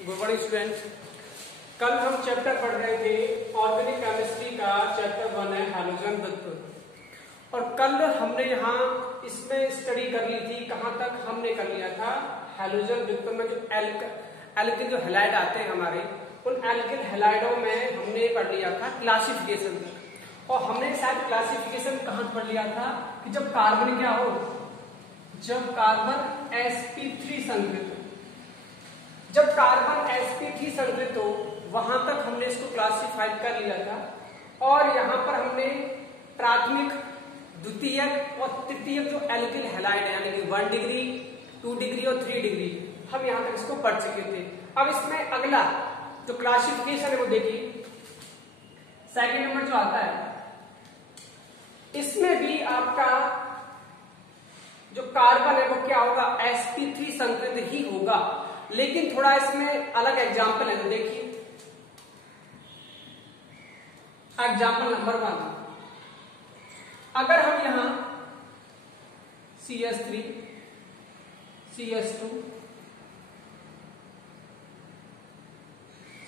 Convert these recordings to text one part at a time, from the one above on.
Good morning students. कल हम chapter पढ़ रहे थे ऑर्गेनिक केमिस्ट्री का चैप्टर 1 है हैलोजन तत्व। और कल हमने यहाँ इसमें स्टडी कर ली थी, कहाँ तक हमने कर लिया था, हैलोजन तत्व में जो एल्किल जो हैलाइड आते हैं हमारे, उन एल्किल हैलाइडों में हमने पढ़ लिया था क्लासिफिकेशन तक। और हमने शायद क्लासिफिकेशन कहाँ पढ़ लिया था कि जब कार्बन क्या हो, जब कार्बन sp3 संकलित हो, जब कार्बन sp3 संकलित हो वहां तक हमने इसको क्लासिफाइड कर लिया था। और यहाँ पर हमने प्राथमिक, द्वितीयक और तृतीयक जो एल्किल हैलाइड है यानी कि 1 डिग्री, 2 डिग्री और 3 डिग्री, हम यहाँ तक इसको पढ़ चुके थे। अब इसमें अगला जो क्लासिफिकेशन है वो देखिए, सेकंड नंबर जो आता है, इसमें भी आपका जो कार्बन है वो क्या होगा, sp3 संकलित ही होगा। लेकिन थोड़ा इसमें अलग एग्जाम्पल है, तो देखिए एग्जाम्पल नंबर 1, अगर हम यहां CH3 CH2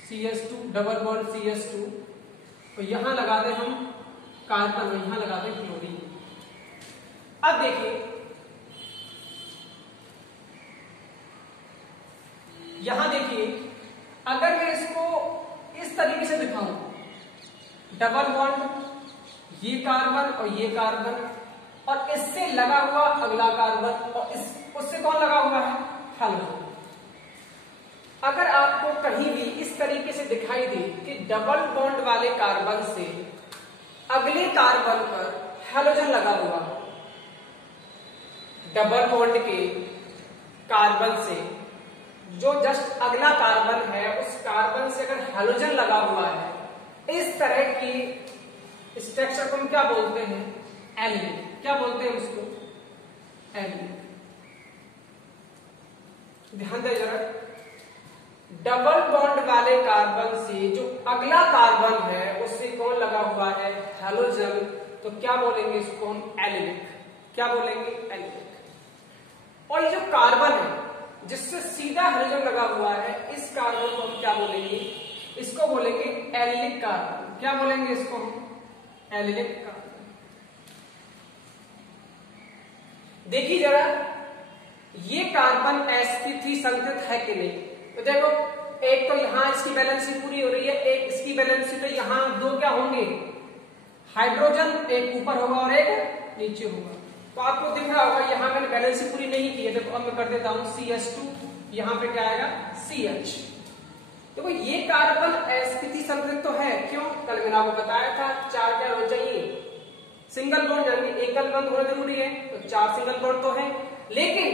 CH2 double bond CH2, तो यहां लगा दें हम कार्बन, यहां लगा दें क्लोरीन। अब देखिए यहां देखिए, अगर मैं इसको इस तरीके से दिखाऊं, डबल बॉन्ड ये कार्बन और ये कार्बन, और इससे लगा हुआ अगला कार्बन, और उससे कौन लगा हुआ है, हैलोजन। अगर आपको कहीं भी इस तरीके से दिखाई दे कि डबल बॉन्ड वाले कार्बन से अगले कार्बन पर हैलोजन लगा हुआ, डबल बॉन्ड के कार्बन से जो जस्ट अगला कार्बन है उस कार्बन से अगर हैलोजन लगा हुआ है, इस तरह की स्ट्रक्चर को हम क्या बोलते हैं, एलिलिक। क्या बोलते हैं उसको, एलिलिक। ध्यान दें जरा, डबल बॉन्ड वाले कार्बन से जो अगला कार्बन है उससे कौन लगा हुआ है, हैलोजन, तो क्या बोलेंगे इसको हम, एलिलिक। क्या बोलेंगे, एलिलिक। और ये जो कार्बन है जिससे सीधा हैलोजन लगा हुआ है, इस कार्बन को हम क्या बोलेंगे, इसको बोलेंगे एलिलिक कार्बन। क्या बोलेंगे इसको हम, एलिलिक कार्बन। देखिए जरा, ये कार्बन sp3 संकलित है कि नहीं, तो देखो एक तो यहां इसकी वैलेंसी पूरी हो रही है, एक इसकी वैलेंसी, तो यहां दो क्या होंगे, हाइड्रोजन, एक ऊपर होगा और एक नीचे होगा। तो आपको दिख रहा होगा यहां मैंने बैलेंस पूरी नहीं की है, देखो अब मैं कर देता हूं CH2, यहां पे क्या आएगा, CH। देखो ये कार्बन sp3 संकलित तो है, क्यों, कल मैंने आपको बताया था 4 क्या होना चाहिए, सिंगल बॉन्ड, यानी एकल बंध होना जरूरी है, तो 4 सिंगल बॉन्ड तो है। लेकिन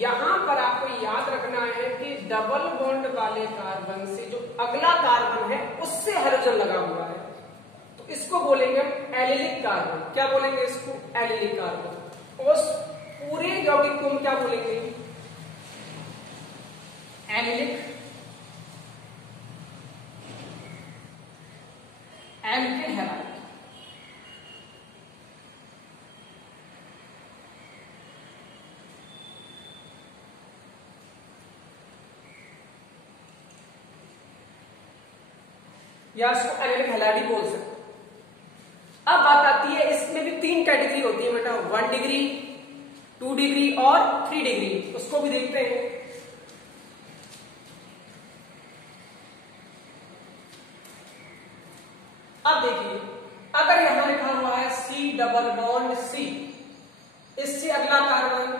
यहां पर आपको याद रखना है कि डबल बॉन्ड वाले कार्बन से जो अगला कार्बन है उससे हैलोजन लगा हुआ है, तो इसको बोलेंगे एलिलिक कार्बन। क्या बोलेंगे इसको, एलिलिक कार्बन। उस पूरे यौगिक को हम क्या बोलेंगे, एलिलिक एल्किल हैलाइड। या इसको एल्किल हैलाइड ही बोल सकते। अब बात आती है, इसमें भी 3 कैटेगरी होती है बेटा, 1 डिग्री, 2 डिग्री और 3 डिग्री, उसको भी देखते हैं। अब देखिए, अगर यहां लिखा हुआ है C डबल बॉन्ड C, इससे अगला कार्बन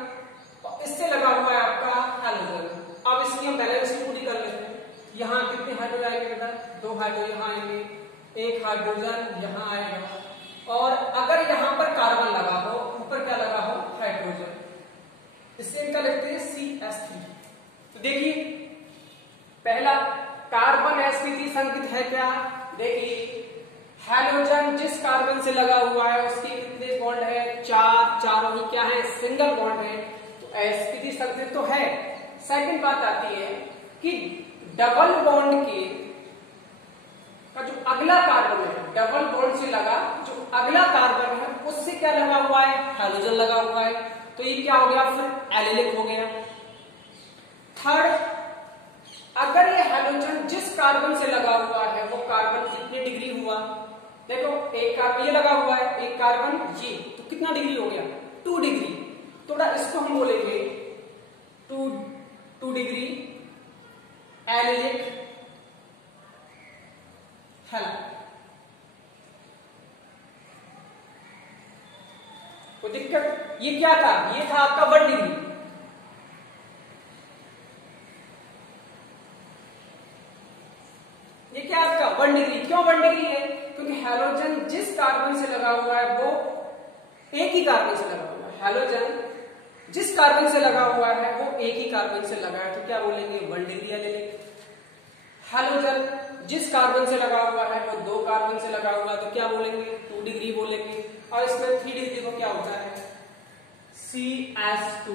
और इससे लगा हुआ है आपका हैलोजन। अब इसकी हम बैलेंस पूरी कर लेते हैं। यहां कितने हाइड्रोजन आएंगे बेटा, 2 हाइड्रोजन यहां आएंगे, 1 हाइड्रोजन यहां आएगा, और अगर यहां पर कार्बन लगा हो, ऊपर क्या लगा हो, हाइड्रोजन, इससे इनका लिखते हैं CH3। तो देखिए पहला कार्बन sp3 संकलित है क्या, देखिए हैलोजन जिस कार्बन से लगा हुआ है उसके कितने बॉन्ड है, 4, चारों ही क्या है, सिंगल बॉन्ड है, तो sp3 संकलित तो है। सेकंड बात आती है कि डबल बॉन्ड के का जो अगला कार्बन है, डबल बॉन्ड से लगा जो अगला कार्बन है उससे क्या लगा हुआ है, हैलोजन लगा हुआ है, तो ये क्या हो गया, फिर एलिलिक हो गया। थर्ड अगर ये हैलोजन जिस कार्बन से लगा हुआ है वो कार्बन कितनी डिग्री हुआ, देखो एक कार्बन ये लगा हुआ है, एक कार्बन ये, तो कितना डिग्री हो गया 2 डिग्री। थोड़ा इसको हम बोलेंगे 2 डिग्री एलिलिक हैलाइड। तो दिक्कत ये क्या था, ये था आपका 1 डिग्री। ये क्या आपका 1 डिग्री, क्यों 1 डिग्री है, क्योंकि हैलोजन जिस कार्बन से लगा हुआ है वो एक ही कार्बन से लगा हुआ है। हैलोजन जिस कार्बन से लगा हुआ है वो एक ही कार्बन से लगा है, तो क्या बोलेंगे 1 डिग्री एलिलिक। हैलोजन जिस कार्बन से लगा हुआ है वो 2 कार्बन से लगा हुआ है, तो क्या बोलेंगे 2 डिग्री बोलेंगे। और इसमें 3 डिग्री को क्या होता है CS2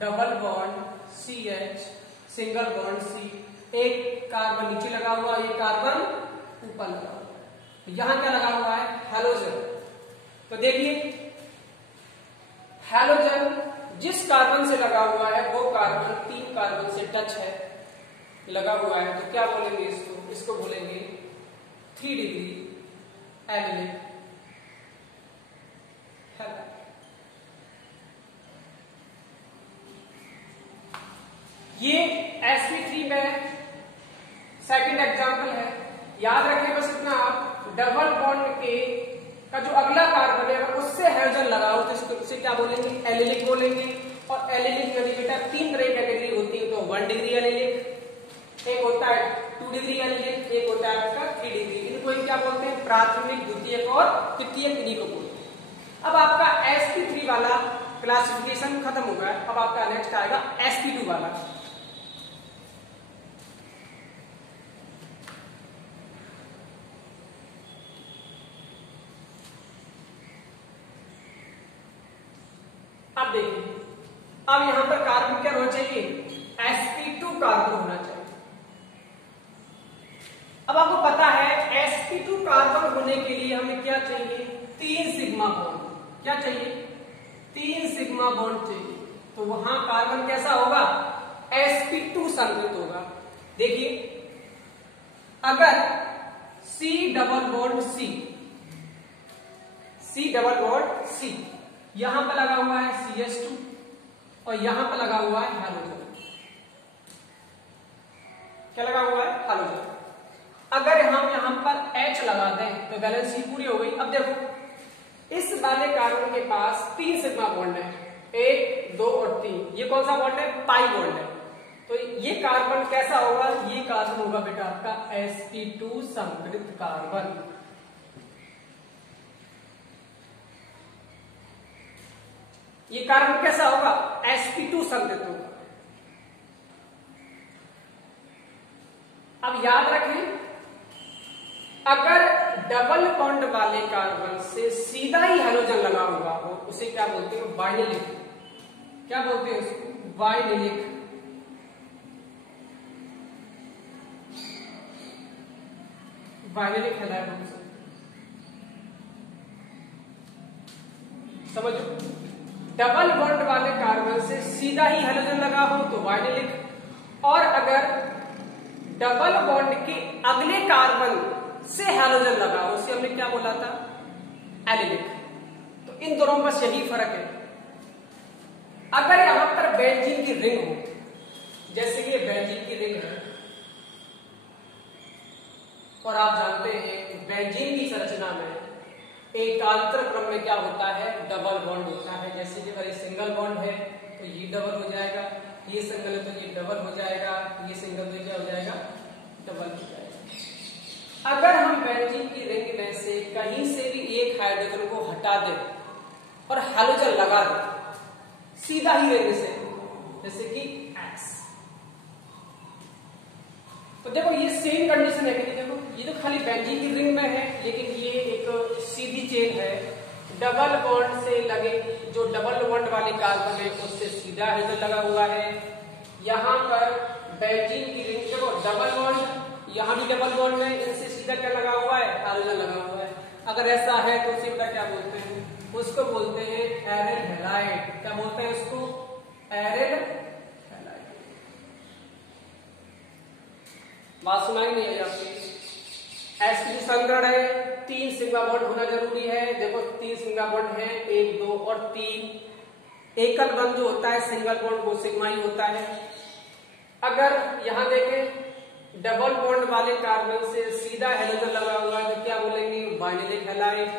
double bond CH single bond C, एक कार्बन नीचे लगा हुआ है, एक कार्बन ऊपर लगा हुआ है। यहां क्या लगा हुआ है हैलोजन। तो देखिए हैलोजन जिस कार्बन से लगा हुआ है वो कार्बन 3 कार्बन से टच है, लगा हुआ है, तो क्या बोलेंगे इसको बोलेंगे 3 डिग्री एलिलिक हैलाइड। ये sp3 में सेकंड एग्जांपल है। याद रखें बस इतना, आप डबल बॉन्ड के का जो अगला कार्बन है उससे हाइड्रोजन लगाओ तो इससे क्या बोलेंगे एलिलिक बोलेंगे। और एलिलिक में बेटा 3 तरह की कैटेगरी होती है, तो 1 डिग्री एलिलिक, एक होता है 2 डिग्री एलिलिक, एक होता है आपका 3 डिग्री। इनको क्या बोलते हैं प्राथमिक, द्वितीयक और तृतीयक, इन्हीं को बोलते हैं। अब आपका sp3 वाला क्लासिफिकेशन खत्म हो गया, अब आपका नेक्स्ट आएगा sp2 वाला। अब देखिए, अब यहां पर कार्बन क्या होना चाहिए sp2 कार्बन होना चाहिए। अब आपको पता है sp2 कार्बन होने के लिए हमें क्या चाहिए 3 सिग्मा बॉन्ड। क्या चाहिए 3 सिग्मा बॉन्ड चाहिए। तो वहां कार्बन कैसा होगा sp2 संकेत होगा। देखिए अगर C डबल बॉन्ड C यहां पर लगा हुआ है CS2 और यहां पर लगा हुआ है हैलोजन, क्या लगा हुआ है हैलोजन। अगर हम यहां पर H लगा दें तो वैलेंसी पूरी हो गई। अब देखो इस वाले कार्बन के पास 3 सिग्मा बॉन्ड है, 1 2 और 3। ये कौन सा बॉन्ड है पाई बॉन्ड है। तो ये कार्बन कैसा होगा, ये कार्बन होगा बेटा आपका sp2 संकरित कार्बन। ये कार्बन कैसा होगा sp2 संकरित होगा। अब याद रखें अगर डबल बॉन्ड वाले कार्बन से सीधा ही हैलोजन लगा हुआ हो उसे क्या बोलते हैं वाइनिलिक। क्या बोलते हैं उसको वाइनिलिक। वाइनिलिक हैलाइड हो सकता है। समझो डबल बॉन्ड वाले कार्बन से सीधा ही हैलोजन लगा हो तो वाइनिलिक, और अगर डबल बॉन्ड के अगले कार्बन से हैलोजन लगा हो उसे हमने क्या बोला था एलिलिक। तो इन दोनों में बस यही फर्क है। अगर यहां पर बेंजीन की रिंग हो, जैसे कि बेंजीन की रिंग है और आप जानते हैं बेंजीन की संरचना में एकांतर क्रम में क्या होता है डबल बॉन्ड होता है। जैसे कि अगर ये सिंगल बॉन्ड है तो ये डबल हो जाएगा, ये सिंगल है तो ये डबल हो जाएगा, ये सिंगल तो क्या हो जाएगा डबल हो जाएगा। अगर हम बेंजीन की रिंग में से कहीं से भी एक हाइड्रोजन को हटा दें और हैलोजन लगा दें सीधा ही रिंग से, जैसे कि X, तो देखो ये सेम कंडीशन है कि देखो ये तो खाली बेंजीन की रिंग में है, लेकिन ये एक सीधी चेन है डबल बॉन्ड से लगे, जो डबल बॉन्ड वाले कार्बन है उससे सीधा हाइड्रोजन लगा हुआ है। यहाँ पर बेंजीन की रिंग देखो डबल बॉन्ड, यहाँ भी डबल बॉन्ड है, इनसे सीधा क्या लगा हुआ है हाइड्रोजन लगा हुआ है। अगर ऐसा है तो उसे क्या बोलते हैं, उसको बोलते हैं एरिल हैलाइड। क्या बोलते हैं उसको एरिल हैलाइड। बात सुनाई नहीं है आपकी। sp2 संकरण है, 3 सिग्मा बॉन्ड होना जरूरी है। देखो 3 सिग्मा बॉन्ड है, 1 2 और 3। एकल बंध जो होता है सिंगल बॉन्ड वो सिग्मा ही होता है। अगर यहां देखें डबल बॉन्ड वाले कार्बन से सीधा हेलोजन लगा हुआ है तो क्या बोलेंगे, वाइनिलिक हैलाइड।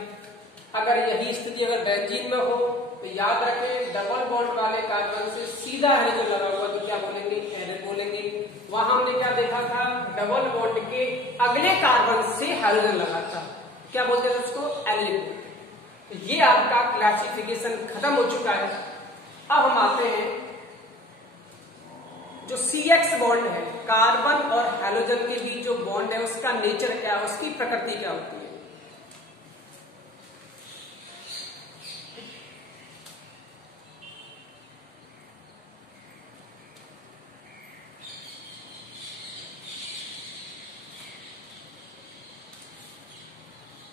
अगर यही स्थिति अगर बेंजीन में हो तो याद रखें डबल बॉन्ड वाले कार्बन से सीधा हेलोजन लगा हुआ तो क्या बोलेंगे, एरिक बोलेंगे। वहां हमने क्या देखा था, डबल बॉन्ड के अगले कार्बन से हेलोजन लगा था, क्या बोलते थे उसको, एलिक। तो ये आपका क्लासिफिकेशन खत्म हो चुका है। अब हम आते हैं जो CX बॉन्ड है, कार्बन और हेलोजन के बीच जो बॉन्ड है उसका नेचर क्या है, उसकी प्रकृति क्या होती है।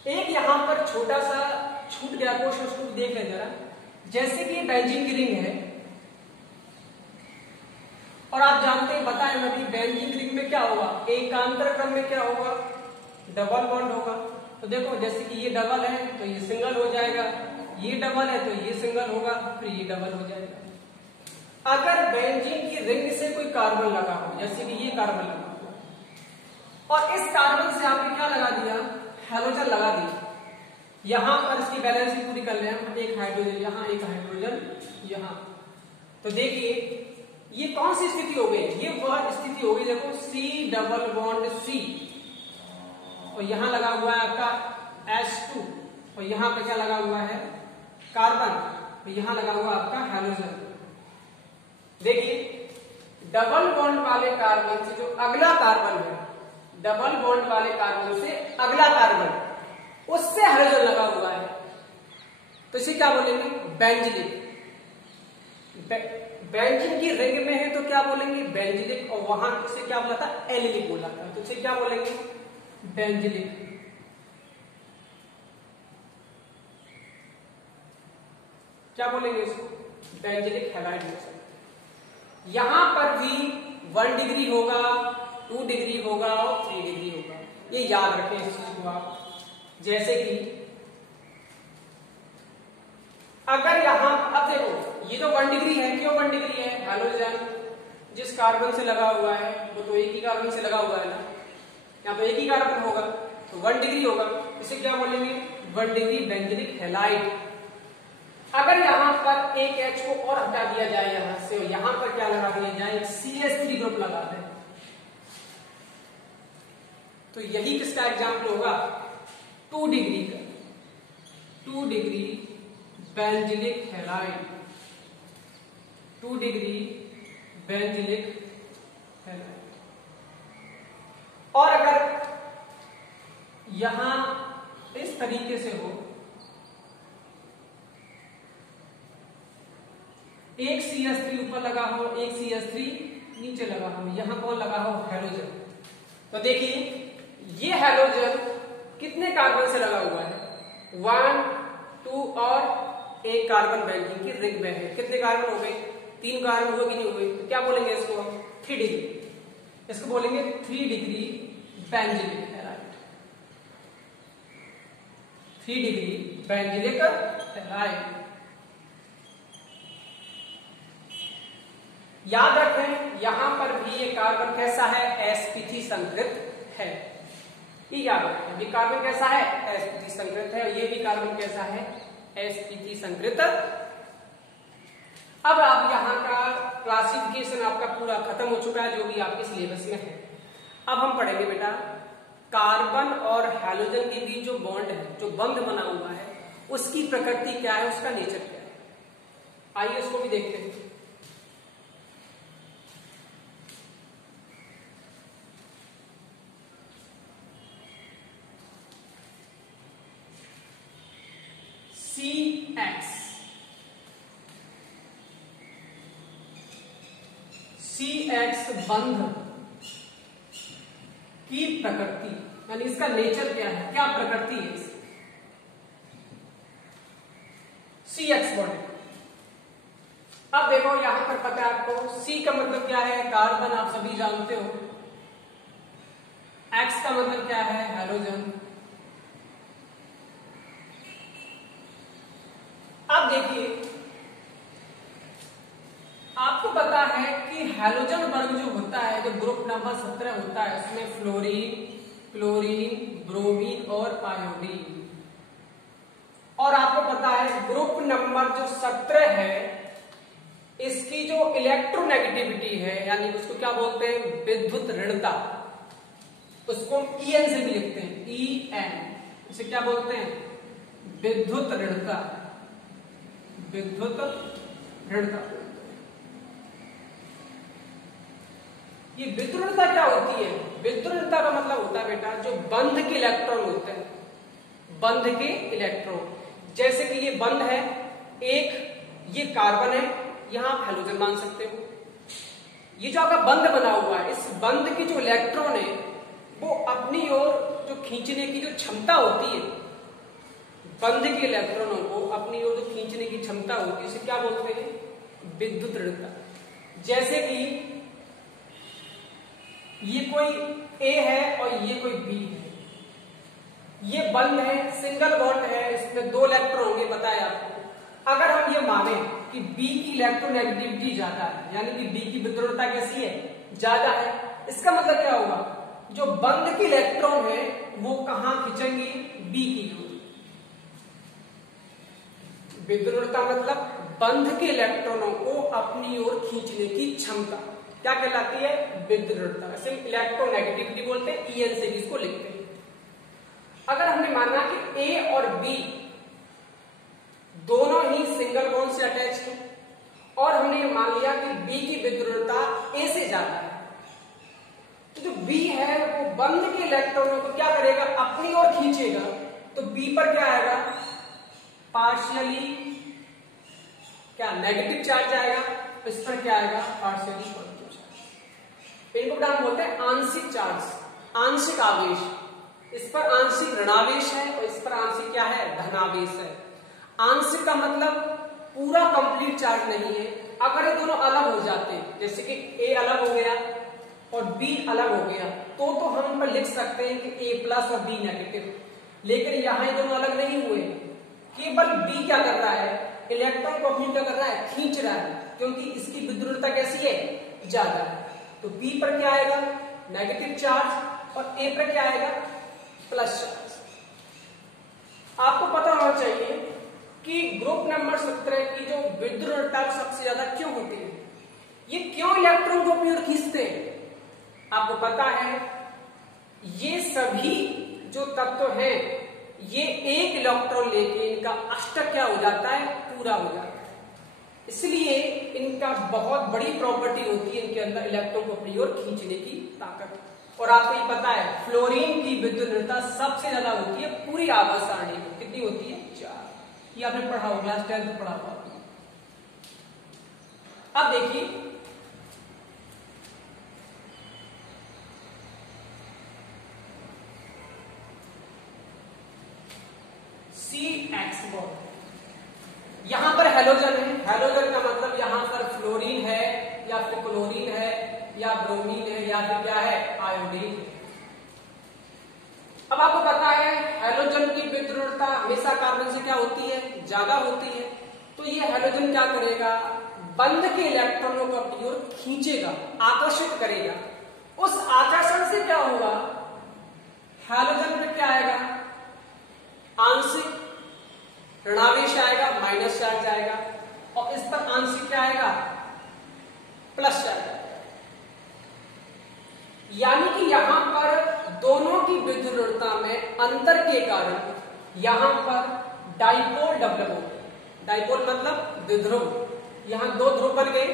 एक यहां पर छोटा सा छूट गया क्वेश्चन, उसको देख लें जरा। जैसे कि बेंजीन की रिंग है और आप जानते हैं, बताएं अभी बेंजीन की रिंग में क्या होगा, एकांतर क्रम में क्या होगा, डबल बॉन्ड होगा। तो देखो जैसे कि ये डबल है तो ये सिंगल हो जाएगा, ये डबल है तो ये सिंगल होगा, फिर ये डबल हो जाएगा। अगर बेंजीन की रिंग से कोई कार्बन लगा हो, जैसे कि ये कार्बन लगा हो और इस कार्बन से आपने क्या लगा दिया, हेलोजन लगा दिया। यहां पर इसकी बैलेंसिंग पूरी कर रहे हैं, एक हाइड्रोजन यहां, एक हाइड्रोजन यहां। तो देखिए ये कौन सी स्थिति हो गई, ये वह स्थिति हो गई, देखो C डबल बॉन्ड C और यहां लगा हुआ है आपका H2 और यहां पे क्या लगा हुआ है, कार्बन, तो यहां लगा हुआ आपका हेलोजन। देखिए डबल बॉन्ड वाले कार्बन से जो अगला कार्बन है, डबल बॉन्ड वाले कार्बन से अगला कार्बन, उससे हेलोजन लगा हुआ है, तो इसे क्या बोलेंगे, बेंजीलिक। बेंजीन की रिंग में है तो क्या बोलेंगे, बेंजीलिक, और वहां इसे क्या बोला था, एलिलिक बोला था, तो इसे क्या बोलेंगे, बेंजीलिक। क्या बोलेंगे इसको, बेंजीलिक हैलाइड हो सकता है। यहां पर भी 1 डिग्री होगा, 2 डिग्री होगा और 3 डिग्री होगा, ये याद रखें इस चीज को आप। जैसे कि अगर यहां, अब देखो ये तो 1 डिग्री है, क्यों 1 डिग्री है, हेलोजन जिस कार्बन से लगा हुआ है वो तो एक ही कार्बन से लगा हुआ है ना, यहाँ तो एक ही कार्बन होगा तो 1 डिग्री होगा, इसे क्या बोलेंगे, 1 डिग्री बेंजीलिक हैलाइड। अगर यहां पर एक H को और हटा दिया जाए यहां से, और यहां पर क्या लगा दिया जाए, CH3 ग्रुप लगा दें, तो यही किसका एग्जाम्पल होगा, 2 डिग्री का, 2 degree benzylic halide, 2 degree benzylic halide. और अगर यहां इस तरीके से हो, एक CH3 ऊपर लगा हो, एक CH3 नीचे लगा हो, यहां कौन लगा हो, हेलोजन। तो देखिए ये हेलोजन कितने कार्बन से लगा हुआ है, 1 2 और एक कार्बन बेंजीन की रिंग में है, कितने कार्बन हो गए, 3 कार्बन हुए कि नहीं हुए, तो क्या बोलेंगे इसको, 3 डिग्री, इसको बोलेंगे 3 degree benzylic halide, 3 degree benzylic halide. याद रखें यहां पर भी ये कार्बन कैसा है, sp3 संकृत है, ये याद रखें, ये कार्बन कैसा है, sp3 संकृत है, और ये भी कार्बन कैसा है, sp3 संकृत। अब आप यहाँ का क्लासिफिकेशन आपका पूरा खत्म हो चुका है जो भी आपके सिलेबस में है। अब हम पढ़ेंगे बेटा कार्बन और हैलोजन के बीच जो बॉन्ड है, जो बंध बना हुआ है, उसकी प्रकृति क्या है, उसका नेचर क्या है। आइए उसको भी देखते हैं। CX बंध की प्रकृति यानी इसका नेचर क्या है, क्या प्रकृति है इसकी, CX बॉन्ड। अब देखो यहां पर पता है आपको C का मतलब क्या है, कार्बन, आप सभी जानते हो। X का मतलब क्या है? हैलोजन। अब देखिए, आपको पता है कि हैलोजन वर्ग जो होता है, जो ग्रुप नंबर 17 होता है, उसमें फ्लोरीन, क्लोरीन, ब्रोमीन और आयोडीन। और आपको पता है ग्रुप नंबर जो 17 है, इसकी जो इलेक्ट्रोनेगेटिविटी है, यानी उसको क्या बोलते हैं? विद्युत ऋणता। उसको En से भी लिखते हैं, En। इसे क्या बोलते हैं? विद्युत ऋणता। विद्युत ऋणता। ये विद्युत ऋणता क्या होती है? विद्युत ऋणता का मतलब होता है बेटा, जो बंध के इलेक्ट्रॉन होते हैं, बंध के इलेक्ट्रॉन। जैसे कि ये बंध है, एक ये कार्बन है, यहां आप हैलोजन मान सकते हो। ये जो आपका बंध बना हुआ है, इस बंध के जो इलेक्ट्रॉन है, वो अपनी ओर जो खींचने की जो क्षमता होती है, बंध के इलेक्ट्रॉनों को अपनी ओर जो खींचने की क्षमता होती है, उसे क्या बोलते हैं? विद्युत ऋणता। जैसे कि ये कोई ए है और ये कोई बी है, ये बंध है, सिंगल बॉन्ड है, इसमें 2 इलेक्ट्रॉन होंगे, बताया आपको। अगर हम ये माने कि बी की इलेक्ट्रोनेगेटिविटी ज्यादा है, यानी कि बी की विद्युत ऋणता कैसी है? ज्यादा है। इसका मतलब क्या होगा? जो बंध के इलेक्ट्रॉन है वो कहां खींचेंगे? बी की ओर। विद्युत ऋणता मतलब बंध के इलेक्ट्रॉनों को अपनी ओर खींचने की क्षमता क्या कहलाती है? विद्युत ऋणता। ऐसे इलेक्ट्रोनेगेटिविटी बोलते हैं, En से भी इसको लिखते हैं। अगर हमने माना कि ए और बी दोनों ही सिंगल बॉन्ड से अटैच है, और हमने ये मान लिया कि बी की विद्युत ऋणता ए से ज्यादा है, तो जो बी है वो बंध के इलेक्ट्रॉनों को क्या करेगा? अपनी ओर खींचेगा। तो बी पर क्या आएगा? पार्शियली क्या नेगेटिव चार्ज आएगा, इस पर क्या आएगा? Partially positive charge. इनको हम बोलते हैं आंशिक चार्ज, आंशिक आवेश। इस पर आंशिक ऋणावेश है और इस पर आंशिक क्या है? धनावेश है। आंशिक का मतलब पूरा कंप्लीट चार्ज नहीं है। अगर ये दोनों अलग हो जाते हैं, जैसे कि ए अलग हो गया और बी अलग हो गया, तो हम पर लिख सकते हैं कि ए प्लस और बी नेगेटिव। लेकिन यहां ये दोनों अलग नहीं हुए, केवल बी क्या कर रहा है? इलेक्ट्रॉन को अपनी क्या कर रहा है? खींच रहा है, क्योंकि इसकी विद्युत ऋणता कैसी है? ज्यादा है। तो बी पर क्या आएगा? नेगेटिव चार्ज, और ए पर क्या आएगा? Plus charge. आपको पता होना चाहिए कि ग्रुप नंबर 17 की जो विद्युत ऋणता सबसे ज्यादा क्यों होती है? ये क्यों इलेक्ट्रॉन को अपनी ओर खींचते हैं? आपको पता है ये सभी जो तत्व हैं, ये एक इलेक्ट्रॉन लेके इनका अष्टक क्या हो जाता है? पूरा हो जाता है। इसलिए इनका बहुत बड़ी प्रॉपर्टी होती है इनके अंदर इलेक्ट्रॉन को अपनी ओर खींचने की ताकत। और आपको ये पता है फ्लोरीन की विद्युत ऋणता सबसे ज्यादा होती है पूरी आवर्त सारणी में। कितनी होती है? 4। ये आपने पढ़ा होगा, क्लास 10 में पढ़ा होगा। अब देखिए, CX बॉन्ड, यहां पर हैलोजन है। हैलोजन का मतलब यहां पर फ्लोरीन है या फिर क्लोरीन है या ब्रोमीन है या फिर क्या है? आयोडीन। अब आपको पता है हैलोजन की विद्युत ऋणता हमेशा कार्बन से क्या होती है? ज्यादा होती है। तो ये हैलोजन क्या करेगा? बंध के इलेक्ट्रॉनों को अपनी ओर खींचेगा, आकर्षित करेगा। उस आकर्षण से क्या होगा? हैलोजन पे क्या आएगा? आंशिक ऋणावेश आएगा, माइनस चार्ज आएगा, और इस पर आंशिक क्या आएगा? प्लस चार्ज आएगा। यानी कि यहां पर दोनों की विद्युत ऋणता में अंतर के कारण यहां पर डाइपोल डेवलप हो गया। डाइपोल मतलब द्विध्रुव। यहां 2 ध्रुव बन गए,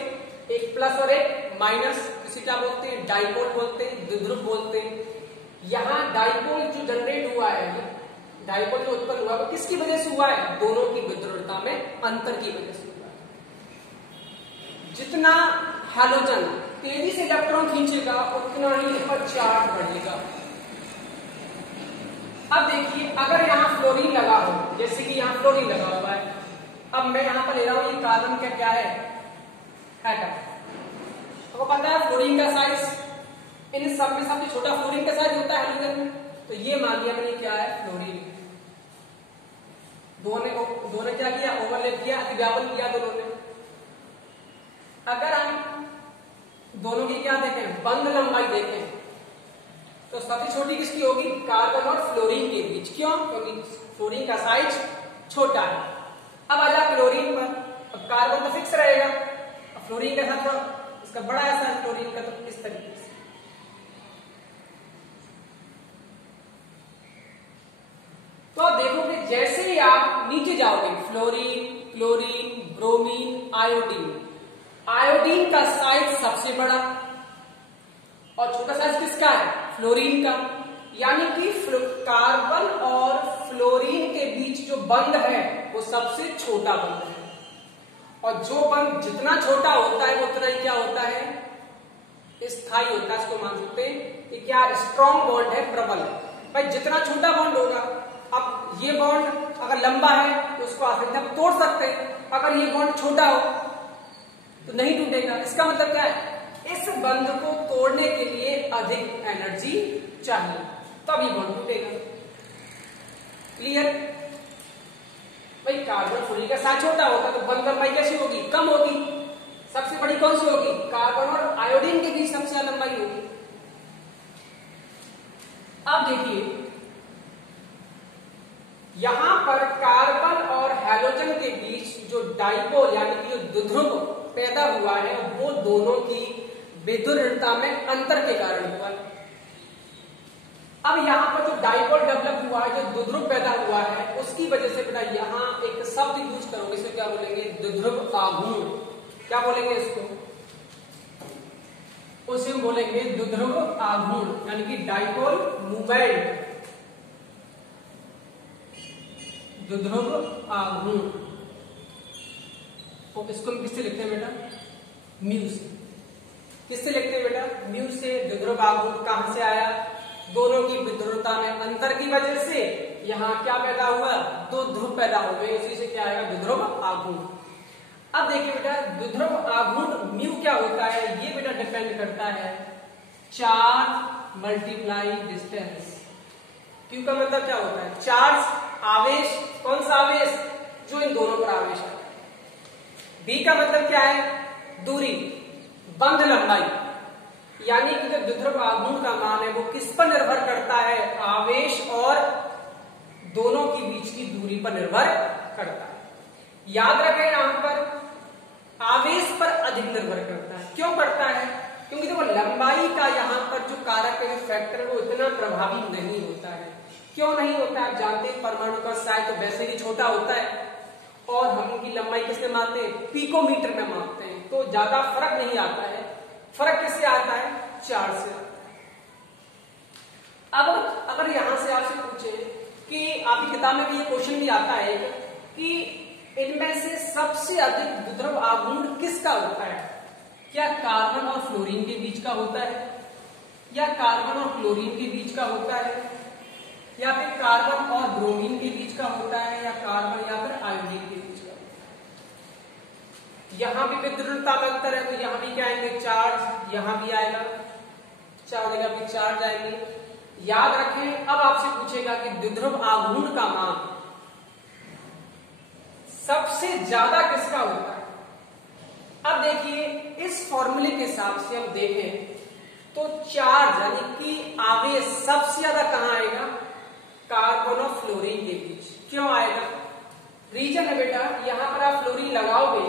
एक प्लस और एक माइनस। इसे क्या बोलते हैं? डाइपोल बोलते हैं, द्विध्रुव बोलते हैं। यहां डाइपोल जो जनरेट हुआ है, डाइपोल जो उत्पन्न हुआ वो किसकी वजह से हुआ है? दोनों की विद्युत ऋणता में अंतर की वजह से हुआ है। जितना हैलोजन तेजी से इलेक्ट्रॉन खींचेगा उतना ही इस पर चार्ज बढ़ेगा। अब देखिए, अगर यहाँ फ्लोरीन लगा हो, जैसे कि यहाँ फ्लोरीन लगा हुआ है, अब मैं यहाँ पर ले रहा हूं ये कार्बन क्या है? एटम। आपको पता है फ्लोरीन का साइज इन सब में सबसे छोटा फ्लोरीन का साइज होता है हेलोजन में, तो ये मान लिया मैंने क्या है फ्लोरीन। दोनों क्या किया, ओवरलैप किया, अतिव्यापन किया दोनों ने। अगर हम दोनों की क्या देखें, बंध लंबाई देखें, तो सबसे छोटी किसकी होगी, कार्बन और फ्लोरीन के बीच। क्यों, क्योंकि फ्लोरीन का साइज छोटा है। अब आ जा क्लोरीन पर, अब कार्बन तो फिक्स रहेगा, अब फ्लोरीन के साथ इसका बड़ा ऐसा है फ्लोरीन का, तो इस तरीके से। तो आप देखोगे जैसे ही आप नीचे जाओगे, fluorine, chlorine, bromine, iodine, iodine का साइज सबसे बड़ा और छोटा साइज किसका है, फ्लोरीन का। यानी कि कार्बन और फ्लोरीन के बीच जो बंध है वो सबसे छोटा बंध है, और जो बंध जितना छोटा होता है उतना ही क्या होता है, स्थायी होता है। इसको मान सकते हैं कि क्या स्ट्रॉन्ग बॉन्ड है, प्रबल है। भाई जितना छोटा बॉन्ड होगा, अब ये बॉन्ड अगर लंबा है तो उसको आसानी से आप तोड़ सकते हैं, अगर ये बॉन्ड छोटा हो तो नहीं टूटेगा। इसका मतलब क्या है, इस बंध को तोड़ने के लिए अधिक एनर्जी चाहिए, तब ये बॉन्ड टूटेगा। क्लियर। भाई कार्बन फ्लोरीन का साइज छोटा होगा तो बंध लंबाई कैसी होगी, कम होगी। सबसे बड़ी कौन सी होगी, कार्बन और आयोडीन के बीच सबसे ज्यादा लंबाई होगी। अब देखिए यहां पर कार्बन और हैलोजन के बीच जो डाइपोल यानी कि जो द्विध्रुव पैदा हुआ है, वो दोनों की विद्युत में अंतर के कारण हुआ। अब यहां पर जो डाइपोल डेवलप हुआ है, जो द्विध्रुव पैदा हुआ है, उसकी वजह से बेटा यहां एक शब्द यूज करोगे, इसे क्या बोलेंगे, द्विध्रुव आघूर्ण। क्या बोलेंगे इसको, उसे बोलेंगे द्विध्रुव आघूर्ण, यानी कि डाइपोल मूवमेंट, द्विध्रुव आघूर्ण। तो इसको हम किससे लिखते हैं बेटा, म्यू से। किससे लिखते हैं बेटा, म्यू से। द्विध्रुव आघूर्ण कहां से आया, दोनों की विद्युतता में अंतर की वजह से यहां क्या पैदा हुआ, दो ध्रुव पैदा हो गए, उसी से क्या आएगा, द्विध्रुव आघूर्ण। अब देखिए बेटा द्विध्रुव आघूर्ण म्यू क्या होता है, ये बेटा डिपेंड करता है चार्ज मल्टीप्लाई डिस्टेंस। क्यू का मतलब क्या होता है, चार्ज, आवेश। कौन सा आवेश, जो इन दोनों पर आवेश है। बी का मतलब क्या है, दूरी, बंध लंबाई। यानी कि जो द्विध्रुव आघूर्ण का मान है वो किस पर निर्भर करता है, आवेश और दोनों के बीच की दूरी पर निर्भर करता है। याद रखें यहां पर आवेश पर अधिक निर्भर करता है। क्यों करता है, क्योंकि देखो लंबाई का यहां पर जो कारक है, फैक्टर, वो इतना प्रभावी नहीं होता है। क्यों नहीं होता है, आप जानते हैं परमाणु का साइज तो वैसे ही छोटा होता है, और हम उनकी लंबाई किससे मापते हैं, पिकोमीटर में मापते हैं, तो ज्यादा फर्क नहीं आता है। फर्क किससे आता है, चार्ज से। अब अगर यहां से आपसे पूछे कि आपकी किताब में भी ये क्वेश्चन भी आता है कि इनमें से सबसे अधिक द्विध्रुव आघूर्ण किसका होता है, क्या कार्बन और फ्लोरीन के बीच का होता है, या कार्बन और क्लोरीन के बीच का होता है, या फिर कार्बन और ब्रोमीन के बीच का होता है, या कार्बन या फिर आयोडीन के बीच का। यहां भी विद्युतता में अंतर है, तो यहां भी क्या आएंगे, चार्ज, यहां भी आएगा चार्ज, जगह भी चार्ज आएंगे। याद रखें, अब आपसे पूछेगा कि द्विध्रुव आघूर्ण का मान सबसे ज्यादा किसका होता है। अब देखिए इस फॉर्मूले के हिसाब से हम देखें तो चार्ज यानी कि आवेश सबसे ज्यादा कहां आएगा, कार्बन और फ्लोरीन के बीच। क्यों आएगा, रीजन है बेटा, यहां पर आप फ्लोरीन लगाओगे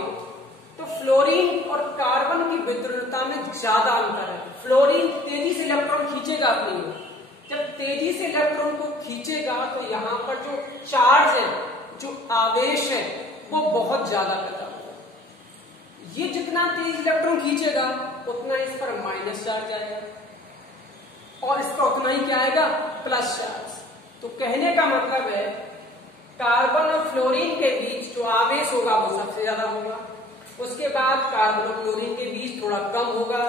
तो फ्लोरीन और कार्बन की विद्युतता में ज्यादा अंतर है। फ्लोरीन तेजी से इलेक्ट्रॉन खींचेगा अपनी ओर, जब तेजी से इलेक्ट्रॉन को खींचेगा तो यहां पर जो चार्ज है, जो आवेश है, वो बहुत ज्यादा पैदा होगा। ये जितना तेज इलेक्ट्रॉन खींचेगा उतना इस पर माइनस चार्ज आएगा, और इसका उतना ही क्या आएगा, प्लस चार्ज। तो कहने का मतलब है कार्बन और फ्लोरीन के बीच जो आवेश होगा वो सबसे ज्यादा होगा, उसके बाद कार्बन और क्लोरीन के बीच थोड़ा कम होगा,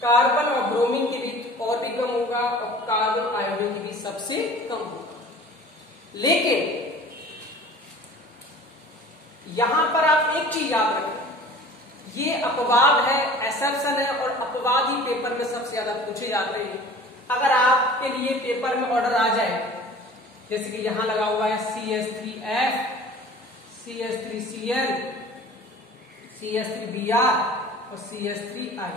कार्बन और ब्रोमीन के बीच और भी कम होगा, और कार्बन आयोडीन के बीच सबसे कम होगा। लेकिन यहां पर आप एक चीज याद रखें, ये अपवाद है, एक्सेप्शन है, और अपवाद ही पेपर में सबसे ज्यादा ज्यादा पूछे जाते हैं। अगर आपके लिए पेपर में ऑर्डर आ जाए, जैसे कि यहां लगा हुआ है CH3F, CH3Cl, CH3Br और CH3I,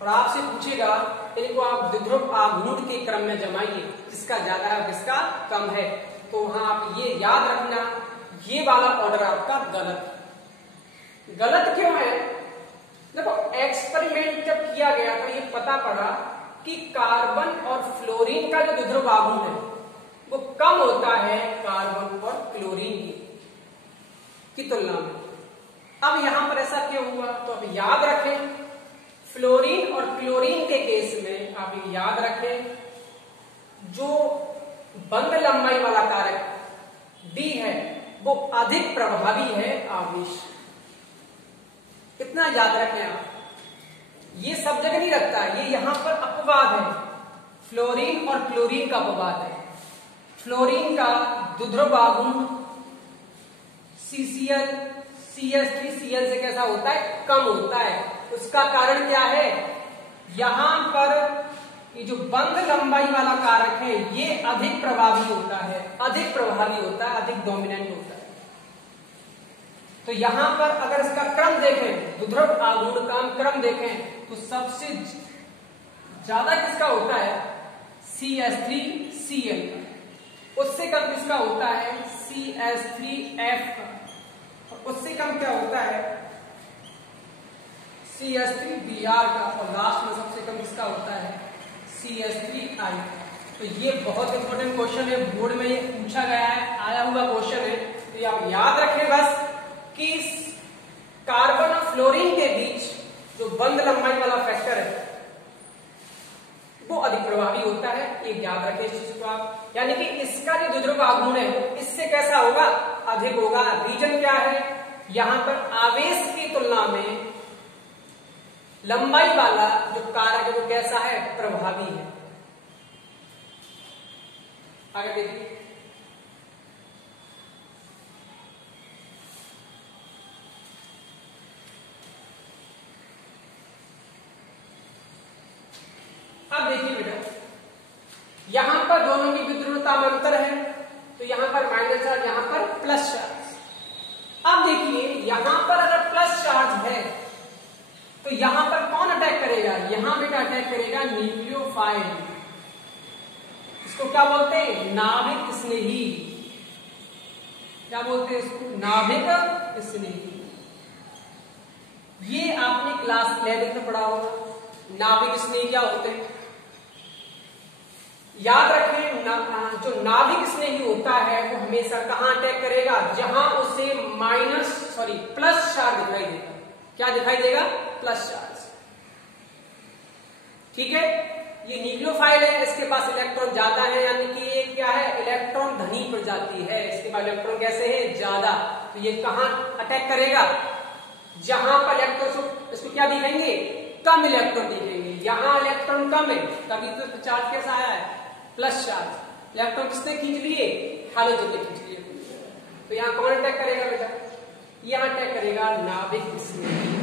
और आपसे पूछेगा इनको आप द्विध्रुव आघूर्ण के क्रम में जमाइए, किसका ज्यादा है किसका कम है। तो वहां आप ये याद रखना, ये वाला ऑर्डर आपका गलत है। गलत क्यों है? देखो, एक्सपेरिमेंट जब किया गया था ये पता पड़ा कि कार्बन और फ्लोरीन का जो द्विध्रुव आघूर्ण है वो कम होता है कार्बन और क्लोरीन की तुलना में। अब यहां पर ऐसा क्यों हुआ? तो अब याद रखें, फ्लोरीन और क्लोरीन के केस में आप ये याद रखें, जो बंध लंबाई वाला कारक D है वो अधिक प्रभावी है आवेश। कितना याद रखें आप, ये सब जगह नहीं रखता, ये यहां पर अपवाद है, फ्लोरीन और क्लोरीन का अपवाद है। फ्लोरीन का द्विध्रुव आघूर्ण CCl CH3Cl से कैसा होता है? कम होता है। उसका कारण क्या है? यहां पर ये जो बंध लंबाई वाला कारक है ये अधिक प्रभावी होता है, अधिक प्रभावी होता है, अधिक डोमिनेंट होता है। तो यहां पर अगर इसका क्रम देखें, द्विध्रुव आघूर्ण का क्रम देखें, तो सबसे ज्यादा किसका होता है? CH3Cl का। उससे कम किसका होता है? CH3F का। और उससे कम क्या होता है? CH3Br का। और लास्ट में सबसे कम किसका होता है? CH3I। तो ये बहुत इंपॉर्टेंट क्वेश्चन है, बोर्ड में ये पूछा गया है, आया हुआ क्वेश्चन है। तो ये आप याद रखें बस कि कार्बन और फ्लोरीन के बीच जो बंध लंबाई वाला फैक्टर है वो अधिक प्रभावी होता है। ये याद रखें इस चीज को आप, यानी कि इसका जो द्विध्रुव आघूर्ण है इससे कैसा होगा? अधिक होगा। रीजन क्या है? यहां पर आवेश की तुलना में लंबाई वाला जो कारक है वो कैसा है? प्रभावी है। आगे देखिए, अब देखिए बेटा, यहां पर दोनों की विद्युतता में अंतर है, तो यहां पर माइनस चार्ज, यहां पर प्लस चार्ज। अब देखिए, यहां पर अगर प्लस चार्ज है तो यहां पर कौन अटैक करेगा? यहां बेटा अटैक करेगा न्यूक्लियोफाइल। इसको क्या बोलते हैं? नाभिक स्नेही। क्या बोलते हैं इसको? नाभिक स्नेही। ये आपने क्लास 11 में पढ़ा होगा। नाभिक स्नेही क्या होते हैं? याद रखें, जो नाभिक स्नेही होता है वो हमेशा कहां अटैक करेगा? जहां उसे प्लस चार्ज दिखाई देगा। क्या दिखाई देगा? Plus charge. ठीक है, ये न्यूक्लियोफाइल है, इसके पास इलेक्ट्रॉन ज्यादा है, यानी कि ये क्या है? इलेक्ट्रॉन धनी प्रजाति है, इसके पास इलेक्ट्रॉन कैसे है? ज्यादा। तो ये कहां अटैक करेगा? जहां पर इलेक्ट्रॉन, इसको क्या दिखेंगे? कम इलेक्ट्रॉन दिखेंगे। यहां इलेक्ट्रॉन कम है, तभी तो चार्ज कैसा आया है? Plus charge. इलेक्ट्रॉन किसने खींच लिए? हैलोजन ने खींच लिए। तो यहां कौन अटैक करेगा बेटा? यहां अटैक करेगा नाभिक स्नेही।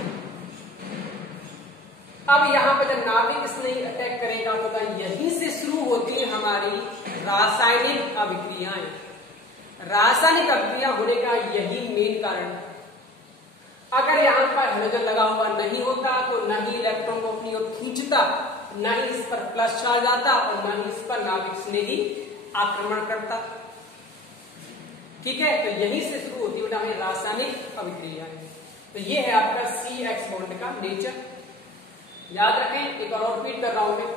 अब यहां पर जब नाभिक स्नेही अटैक करेगा तो यहीं से शुरू होती है हमारी रासायनिक अभिक्रियाएं। रासायनिक अभिक्रिया होने का यही मेन कारण है। अगर यहां पर हैलोजन लगा हुआ नहीं होता तो न ही इलेक्ट्रॉन को अपनी ओर खींचता, न ही इस पर प्लस चार्ज आता और न ही इस पर नाभिक स्नेही आक्रमण करता। ठीक है, तो यहीं से शुरू होती है रासायनिक अभिक्रिया। तो ये है आपका CX बॉन्ड का नेचर। याद रखें, एक और रिपीट कर रहा हूं मैं,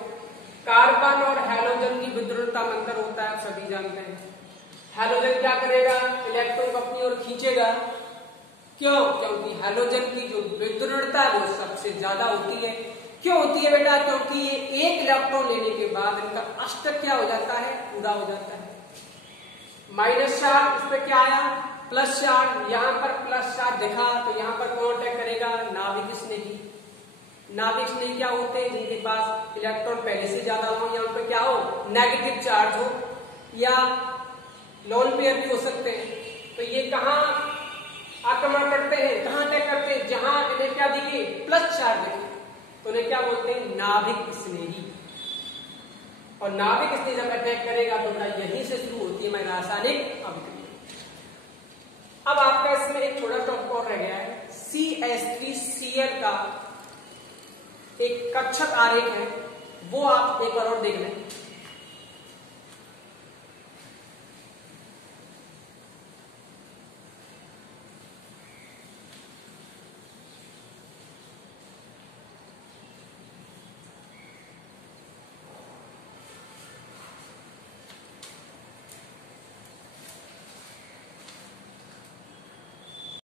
कार्बन और हैलोजन की विद्युतता में अंतर होता है, सभी जानते हैं। हैलोजन क्या करेगा? इलेक्ट्रॉन को अपनी ओर खींचेगा। क्यों? क्योंकि हैलोजन की जो विद्युतता है वो सबसे ज्यादा होती है। क्यों होती है बेटा? क्योंकि ये एक इलेक्ट्रॉन लेने के बाद इनका अष्टक क्या हो जाता है? पूरा हो जाता है। माइनस चार्ज, इस पर क्या आया? Plus charge. यहां पर प्लस चार्ज देखा तो यहां पर कौन अटैक करेगा? नाभिक स्नेही। नाभिक स्नेही क्या होते हैं? जिनके पास इलेक्ट्रॉन पहले से ज्यादा हो, या उन पर क्या हो? नेगेटिव चार्ज हो, या लोन पेयर भी हो सकते हैं। तो ये कहां आक्रमण करते हैं? कहां अटैक करते हैं? जहां इन्हें क्या दिखे? प्लस चार्ज दिखे, तो उन्हें क्या बोलते हैं? नाभिक स्नेही। और नाभिक इसने जब अटैक करेगा तो यहीं से शुरू होती है हमारी रासायनिक अभिक्रिया। अब आपका इसमें एक छोटा टॉपिक और रह गया है, CH3Cl का एक कक्षक आरेख है, वो आप एक बार और देख लें।